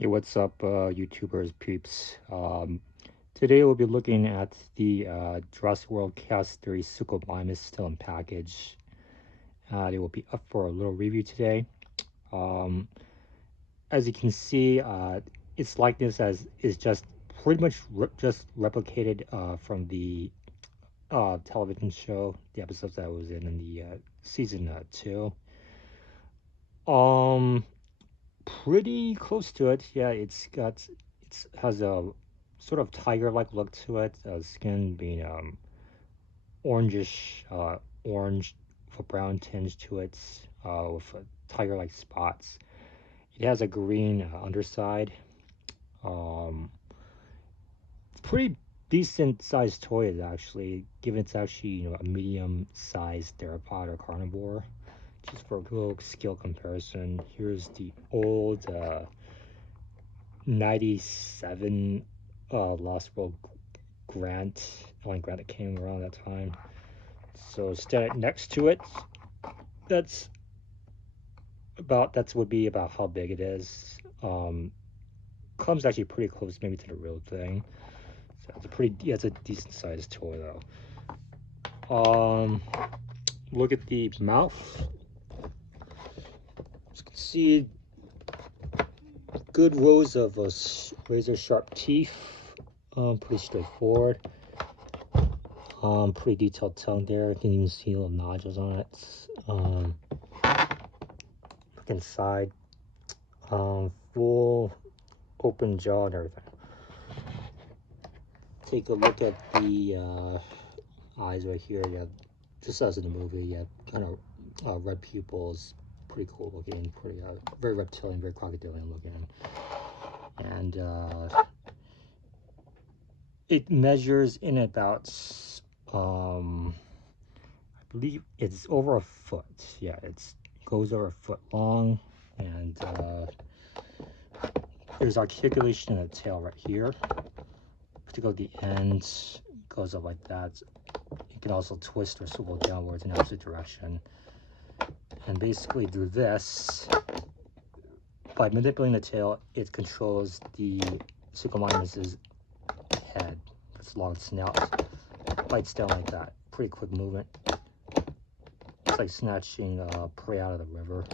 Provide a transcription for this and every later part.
Hey, what's up, YouTubers, peeps? Today we'll be looking at the Jurassic World cast Theory Suchomimus still in package. They will be up for a little review today. Um, as you can see, its likeness as is just pretty much just replicated from the television show, the episodes that was in the season 2. Um, Pretty close to it. Yeah, it has a sort of tiger-like look to it. Skin being orangish, orange with a brown tinge to it, with tiger-like spots. It has a green underside. Um, it's pretty decent sized toy actually, given it's actually a medium-sized theropod or carnivore. Just for a little scale comparison, here's the old 97 Lost World grant, only grant that came around that time. So stand next to it, that's would be about how big it is. Comes actually pretty close maybe to the real thing. So it's a decent sized toy though. Look at the mouth. As you can see, good rows of razor sharp teeth. Pretty straightforward. Pretty detailed tongue there. You can even see little nodules on it. Look inside. Full open jaw and everything. Take a look at the eyes right here. Yeah, just as in the movie. Yeah, kind of red pupils. Pretty cool looking. Pretty very reptilian, very crocodilian looking. And it measures in about I believe it's over a foot. Yeah, it goes over a foot long, and there's articulation in the tail right here. Particularly the end goes up like that. You can also twist or swivel downwards in opposite direction. And basically through this, by manipulating the tail, it controls the Suchomimus's head. Its long snout bites down like that. Pretty quick movement. It's like snatching prey out of the river,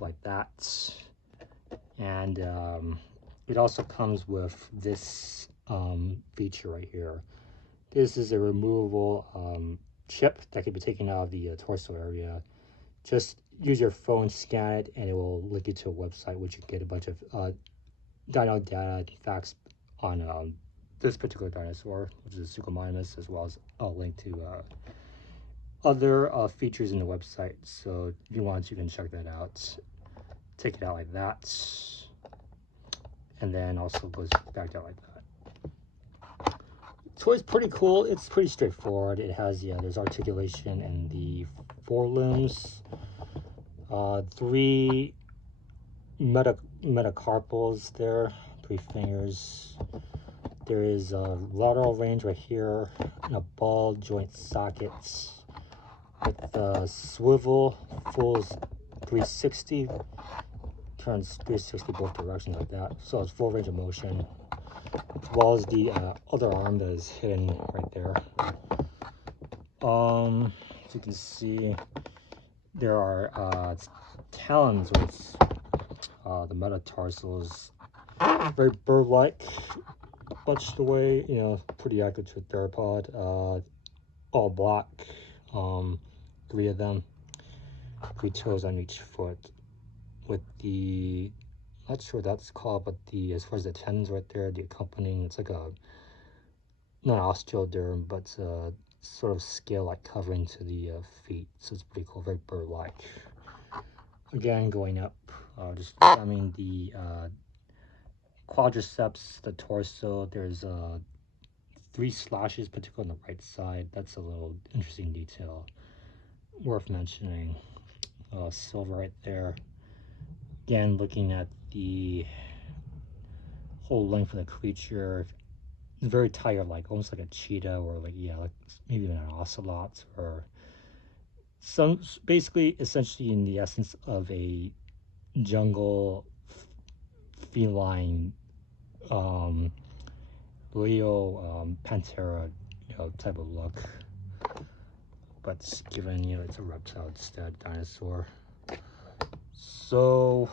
like that. And it also comes with this feature right here. This is a removable chip that can be taken out of the torso area. Just use your phone, scan it, and it will link you to a website which you get a bunch of dino data facts on this particular dinosaur, which is Suchomimus, as well as a link to other features in the website. So if you want, you can check that out. Take it out like that, and then also goes back down like that. Toy's pretty cool. It's pretty straightforward. It has, there's articulation in the forelimbs. 3 metacarpals there, 3 fingers. There is a lateral range right here, and a ball joint socket with the swivel, full 360, turns 360 both directions like that. So it's full range of motion, as well as the other arm that is hidden right there. As you can see, there are talons with the metatarsals, very bird-like, bunched away, pretty accurate to a theropod. All black, 3 of them, 3 toes on each foot, with the, not sure what that's called, but the, as far as the tendons right there, the accompanying, it's like a, not osteoderm, but sort of scale-like covering to the feet. So it's pretty cool, very bird-like. Again, going up, just examining the quadriceps, the torso. There's 3 slashes, particularly on the right side. That's a little interesting detail worth mentioning. Silver right there. Again, looking at the whole length of the creature, it's very tiger-like, almost like a cheetah, or like maybe even an ocelot, or basically essentially in the essence of a jungle feline Leo Pantera, type of look, but given it's a reptile instead, dinosaur. So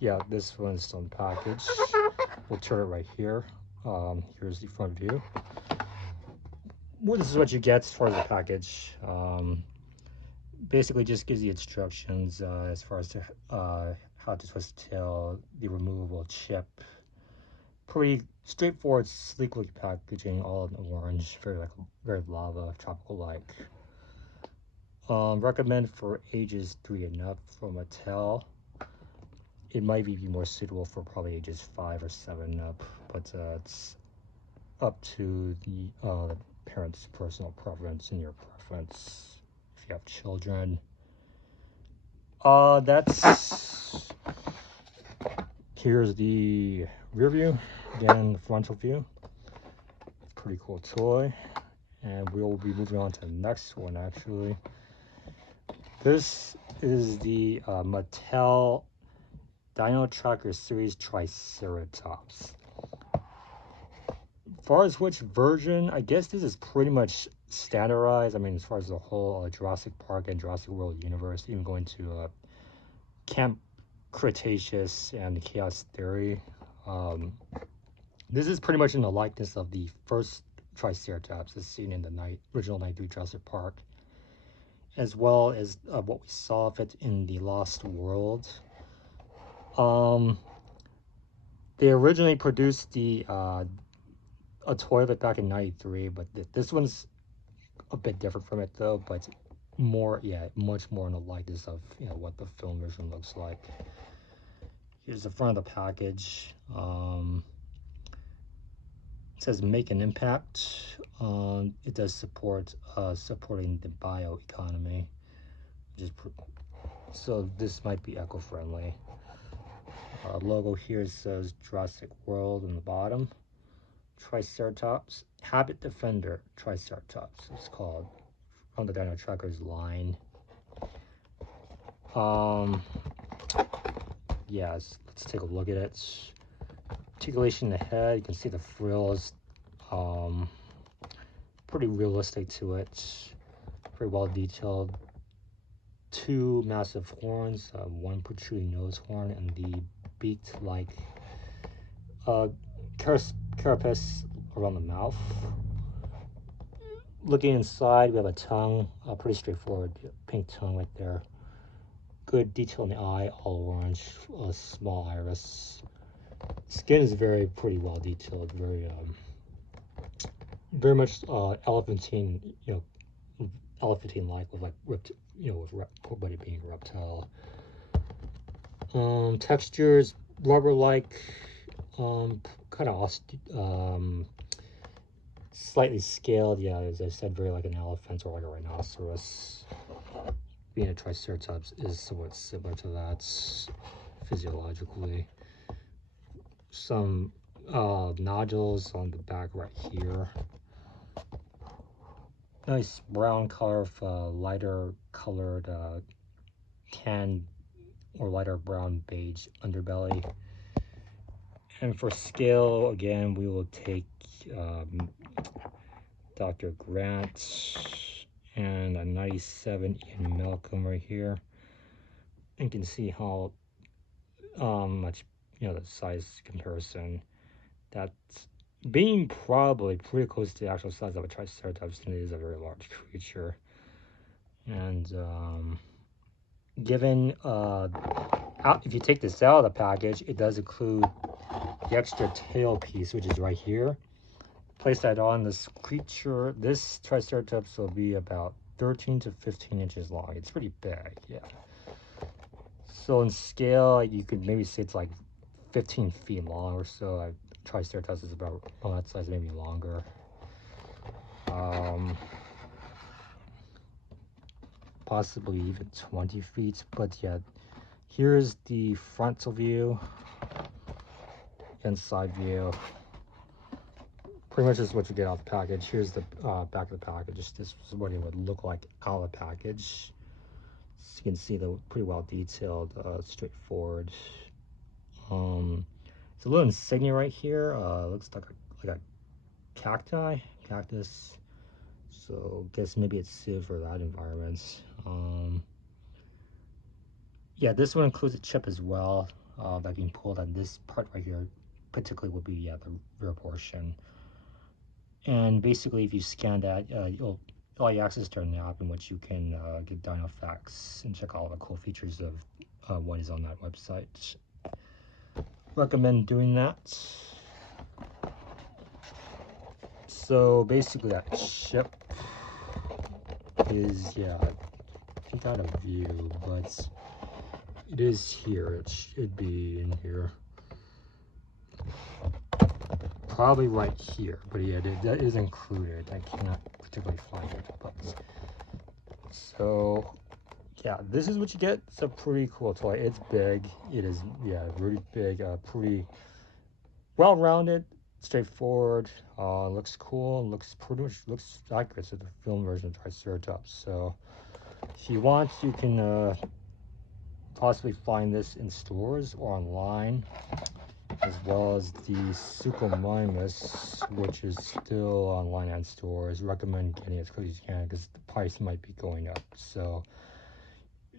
yeah, this one's still in package. We'll turn it right here. Here's the front view. Well, this is what you get as far as the package. Basically just gives you instructions as far as to, how to twist the tail, the removable chip. Pretty straightforward, sleek looking packaging, all in orange, very lava, tropical like. Recommend for ages 3 and up for Mattel. It might be more suitable for probably ages 5 or 7 and up, but it's up to the parents' personal preference and your preference if you have children. Here's the rear view, again the frontal view. Pretty cool toy, and we'll be moving on to the next one. Actually, this is the Mattel Dino Tracker Series Triceratops. As far as which version, I guess this is pretty much standardized. I mean, as far as the whole Jurassic Park and Jurassic World universe, even going to Camp Cretaceous and Chaos Theory. This is pretty much in the likeness of the first Triceratops as seen in the original 93 Jurassic Park, as well as what we saw of it in the Lost World. They originally produced a toy of it back in 93, but this one's a bit different from it though, but much more in the likeness of what the film version looks like. Here's the front of the package. It says make an impact. It does support supporting the bioeconomy, so this might be eco-friendly. Logo here says Jurassic World in the bottom. Triceratops, Habit Defender Triceratops, it's called, on the Dino Trackers line. Yes, let's take a look at it. Articulation in the head, you can see the frills, pretty realistic to it, very well detailed. 2 massive horns, 1 protruding nose horn, and the beaked-like carapace around the mouth. Looking inside, we have a tongue, pretty straightforward pink tongue right there. Good detail in the eye, all orange, a small iris. Skin is pretty well detailed, very much elephantine, elephantine-like, with but it being a reptile. Textures, rubber-like, kind of slightly scaled, as I said, very like an elephant or like a rhinoceros. Being a Triceratops is somewhat similar to that physiologically. Some nodules on the back right here. Nice brown color of lighter colored tan or lighter brown beige underbelly. And for scale, again, we will take Dr. Grant and a 97 Ian Malcolm right here. You can see how much, the size comparison. That's being probably pretty close to the actual size of a Triceratops, and it is a very large creature. And given if you take this out of the package, it does include the extra tail piece, which is right here. Place that on this creature. This Triceratops will be about 13 to 15 inches long. It's pretty big, So in scale, you could maybe say it's like 15 feet long or so. Triceratops is about that size, maybe longer. Possibly even 20 feet, but here's the frontal view and side view. Pretty much is what you get out of the package. Here's the back of the package. This is what it would look like out of the package. So you can see the pretty well detailed, straightforward. It's a little insignia right here. Looks like a cactus. So guess maybe it's suited for that environment. Yeah, this one includes a chip as well that can pull. And this part right here, particularly, would be the rear portion. And basically, if you scan that, you'll allow you access to an app in which you can get dino facts and check all the cool features of what is on that website. Recommend doing that. So basically, that chip is, yeah, I think out of view, but it is here. It should be in here. Probably right here, but yeah, that is included. I cannot particularly find it, but so yeah, this is what you get. It's a pretty cool toy. It's big. It is, yeah, really big. Pretty well-rounded, straightforward. Looks cool. Looks pretty much accurate to the film version of Triceratops. So if you want, you can possibly find this in stores or online, as well as the Suchomimus, which is still online and stores. Recommend getting it as quick as you can because the price might be going up. So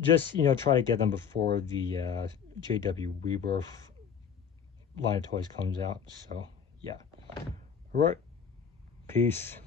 just, try to get them before the JW Rebirth line of toys comes out. So yeah. All right. Peace.